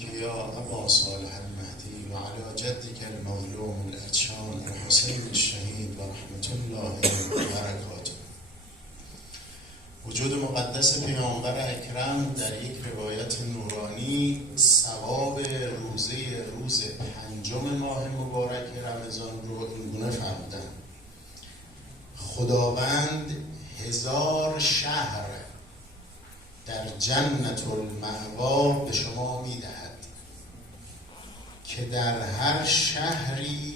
منك يا أبا صالح المهدي وعلى جدك المظلوم الأتشان الحسين الشهيد ورحمة الله وبرکاته. وجود مقدس پیامبر اکرم در یک روایت نورانی ثواب روز 5 ماه مبارک رمضان رو اینگونه فرمودن: خداوند 1000 شهر در جنت المأوا به شما میدهد که در هر شهری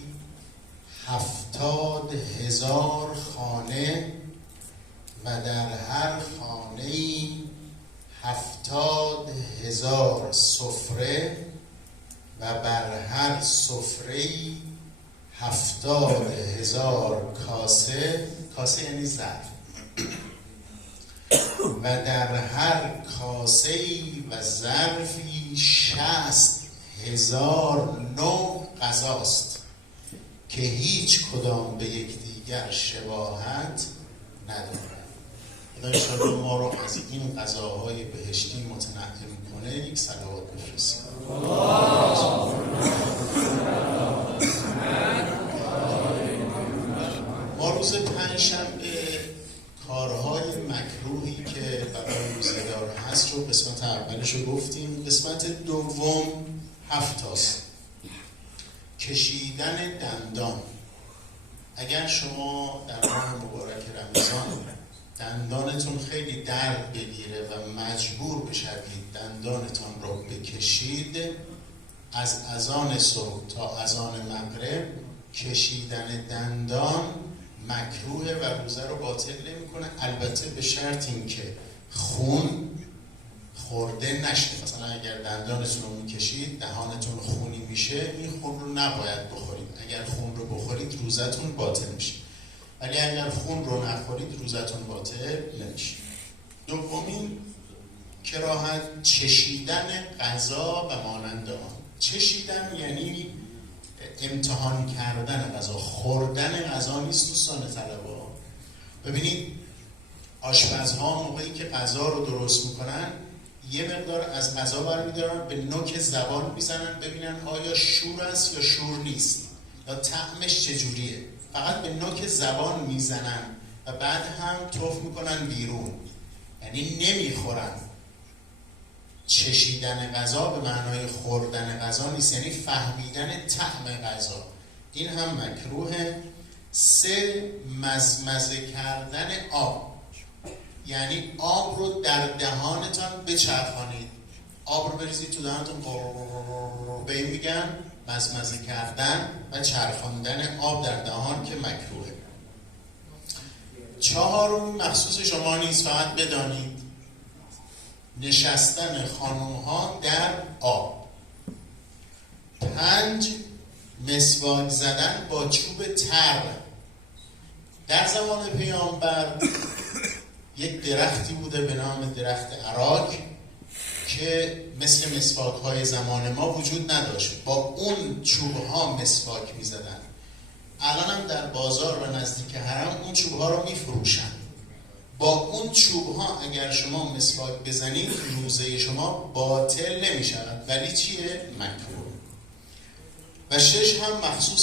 70,000 خانه و در هر خانه‌ای 70,000 سفره و بر هر سفره‌ای 70,000 کاسه یعنی ظرف، و در هر کاسه‌ای و ظرفی 60,000 نوع غذاست که هیچ کدام به یکدیگر شباهت ندارد. خدا انشاءالله ما رو از این غذاهای بهشتی متنعم کنه. یک صلوات بفرستیم. ما روز پنجشنبه کارهای مکروهی که برای روزه‌دار هست رو قسمت اولش رو گفتیم. قسمت دوم 7 تاست. کشیدن دندان. اگر شما در ماه مبارک رمضان دندانتون خیلی درد بگیره و مجبور بشوید دندانتون رو بکشید، از اذان صبح تا اذان مغرب کشیدن دندان مکروه و روزه رو باطل نمی‌کنه، البته به شرط اینکه خون خورده نشه. مثلا اگر دندانتون رو میکشید دهانتون خونی میشه، این خون رو نباید بخورید. اگر خون رو بخورید روزتون باطل میشه، ولی اگر خون رو نخورید روزتون باطل نمیشه. دومین کراهت چشیدن غذا و مانند آن. چشیدن یعنی امتحان کردن غذا، خوردن غذا نیست دوستان طلبا. ببینید آشپزها موقعی که غذا رو درست میکنن یه مقدار از غذا برمیدارن به نوک زبان میزنن ببینن آیا شور است یا شور نیست یا طعمش چجوریه. فقط به نوک زبان میزنن و بعد هم تف میکنن بیرون، یعنی نمیخورن. چشیدن غذا به معنای خوردن غذا نیست، یعنی فهمیدن طعم غذا. این هم مکروه. 3 مزمزه کردن آب، یعنی آب رو در دهانتان بچرخانید. آب رو بریزید تو دهانتون، به این میگن مزمزه کردن و چرخاندن آب در دهان که مکروهه. 4 مخصوص شما نیست، فقط بدانید نشستن خانوم‌ها در آب. 5 مسواک زدن با چوب تر. در زمان پیامبر یک درختی بوده به نام درخت اراک که مثل مسواک‌های زمان ما وجود نداشت. با اون چوب‌ها مسواک می‌زدن. الان هم در بازار و نزدیک حرم اون چوب‌ها رو می‌فروشن. با اون چوب‌ها اگر شما مسواک بزنید روزه شما باطل نمی‌شود، ولی چیه؟ مکروه. و 6 هم مخصوص